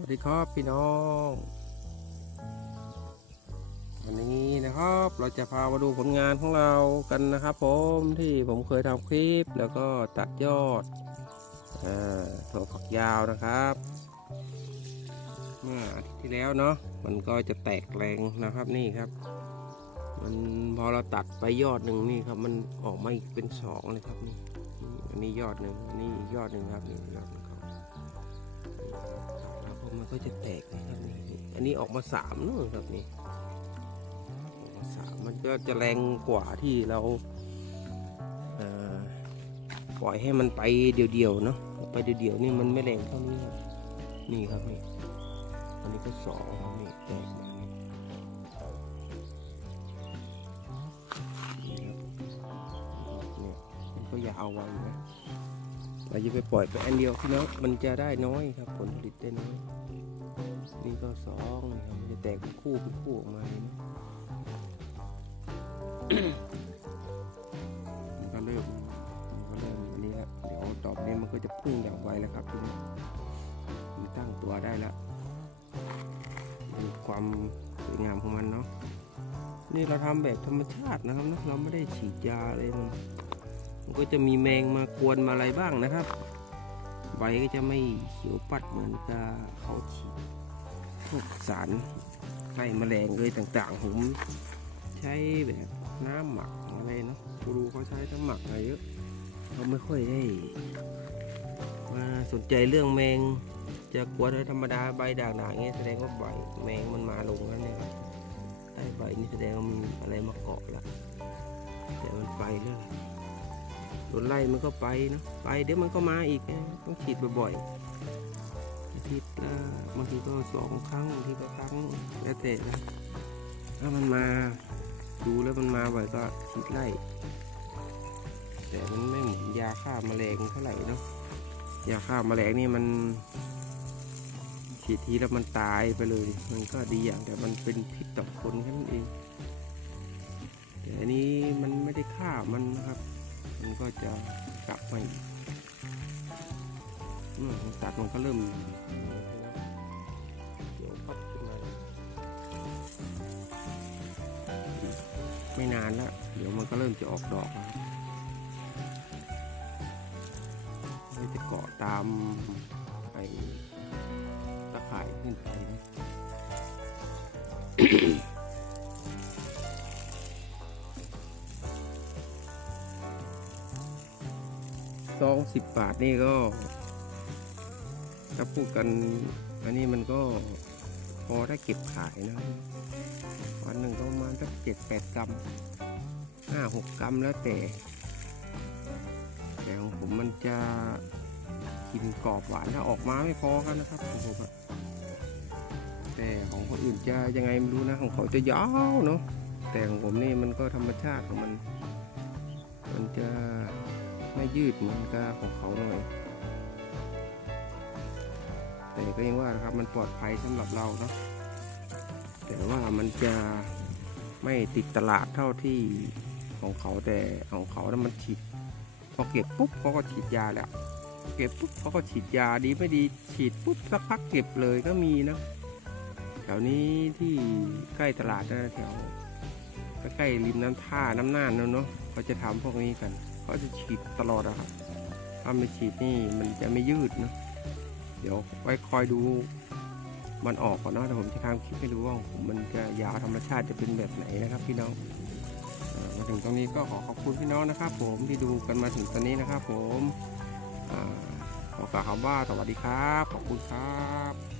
วัสดีครับพี่น้อง วันนี้นะครับเราจะพามาดูผลงานของเรากันนะครับ ผมที่ผมเคยทำคลิปแล้วก็ตัดยอดอถั่วฝักยาวนะครับ เมื่ออาทิตย์ที่แล้วเนาะมันก็จะแตกแรงนะครับนี่ครับ มันพอเราตัดไปยอดหนึ่งนี่ครับ มันออกมาอีกเป็นสองเลยครับนี่อันนี้ยอดหนึ่งอันนี้ยอดหนึ่งครับนี่ยอดหนึ่งครับ กมันก็จะแตกนะครับนี่อันนี้ออกมาสามนู่นครับนี่ออกมาสามมันก็จะแรงกว่าที่เราปล่อยให้มันไปเดี่ยวๆเนาะไปเดี่ยวๆนี่มันไม่แรงเท่านี้ครับนี่ครับนี่อันนี้ก็สองครับนี่แตกมานี่นี่มันก็ยาวไว้นะ เราจะไปปล่อยไปอันเดียวพี่น้องมันจะได้น้อยครับ ผลผลิตได้น้อยนี่ก็สองนะครับมันจะแตกเป็นคู่เป็นคู่ออกมาเลยนะมันก็เริ่มมันก็เริ่มอันนี้ล้วเดี๋ยวดอกนี้มันก็จะพุ่งอย่างไวแล้วครับทีนี้มันตั้งตัวได้แล้วดูความสวยงามของมันเนาะนี่เราทำแบบธรรมชาตินะครับนะเราไม่ได้ฉีดยาอะไรมัน มันก็จะมีแมงมากวนมาอะไรบ้างนะครับ ใบก็จะไม่เขียวปัดเหมือนกับเขาฉีดพวกสารไล่แมลงเลยต่างๆ ผมใช้แบบน้ำหมักอะไรเนาะกูรูเขาใช้น้ำหมักอะไรเยอะเขาไม่ค่อยได้มาสนใจเรื่องแมงจะกวนธรรมดาใบด่างๆอย่างเงี้ยแสดงว่าใบแมงมันมาลงนั่นเองครับใต้ใบนี่แสดงว่ามีอะไรมาเกาะล้วแต่มันไปแล้ว โดนไล่มันก็ไปเนอะไปเดี๋ยวมันก็มาอีกต้องฉีดบ่อยๆอาทิตย์ละบางทีก็สองครั้งบางทีก็ครั้งแล้วแต่นะถ้ามันมาดูแล้วมันมาบ่อยก็ฉีดไล่แต่มันไม่เหมือนยาฆ่าแมลงเท่าไหร่เนาะยาฆ่าแมลงนี่มันฉีดทีแล้วมันตายไปเลย มันก็ดีอย่างแต่มันเป็นพิษต่อคนแค่นั้นเองแต่อันนี้มันไม่ได้ฆ่ามันนะครับ ก็จะกลับมาอีกอืมตัดมันก็เริ่มไม่นานแล้ว เดี๋ยวมันก็เริ่มจะออกดอกมันจะเกาะตามไอ้ตะข่ายขึ้นไปนะ ซองสิบบาทนี่ก็ถ้าพูดกันอันนี้มันก็พอได้เก็บขายนะวันหนึ่งก็ประมาณสักเจ็ดแปดกรัมห้าหกกรัมแล้วแต่แต่ของผมมันจะกินกรอบหวานถ้าออกมาไม่พอกันนะครับของผมแต่ของคนอื่นจะยังไงไม่รู้นะของเขาจะยาวเนาะแต่ของผมนี่มันก็ธรรมชาติของมัน มันจะ ไม่ยืดเหมือนกับของเขาหน่อย แต่ก็ยังว่านะครับมันปลอดภัยสำหรับเราเนาะแต่ว่ามันจะไม่ติดตลาดเท่าที่ของเขาแต่ของเขานะมันฉีดพอเก็บปุ๊บเขาก็ฉีดยาแล้ว เก็บปุ๊บเขาก็ฉีดยาดีไม่ดีฉีดปุ๊บสักพักเก็บเลยก็มีนะแถวนี้ที่ใกล้ตลาดนะแถวใกล้ริมน้ำท่าน้ำน่านนะเนาะเขาจะทำพวกนี้กัน เขาจะฉีดตลอดอะครับ ถ้าไม่ฉีดนี่มันจะไม่ยืดนะ เดี๋ยวไว้คอยดูมันออกก่อนนะแต่ผมจะทำคลิปให้ดูว่ามันจะยาวธรรมชาติจะเป็นแบบไหนนะครับ พี่น้องมาถึงตรงนี้ก็ขอขอบคุณพี่น้องนะครับ ผมที่ดูกันมาถึงตอนนี้นะครับ ผมขอกล่าวคำว่าสวัสดีครับ ขอบคุณครับ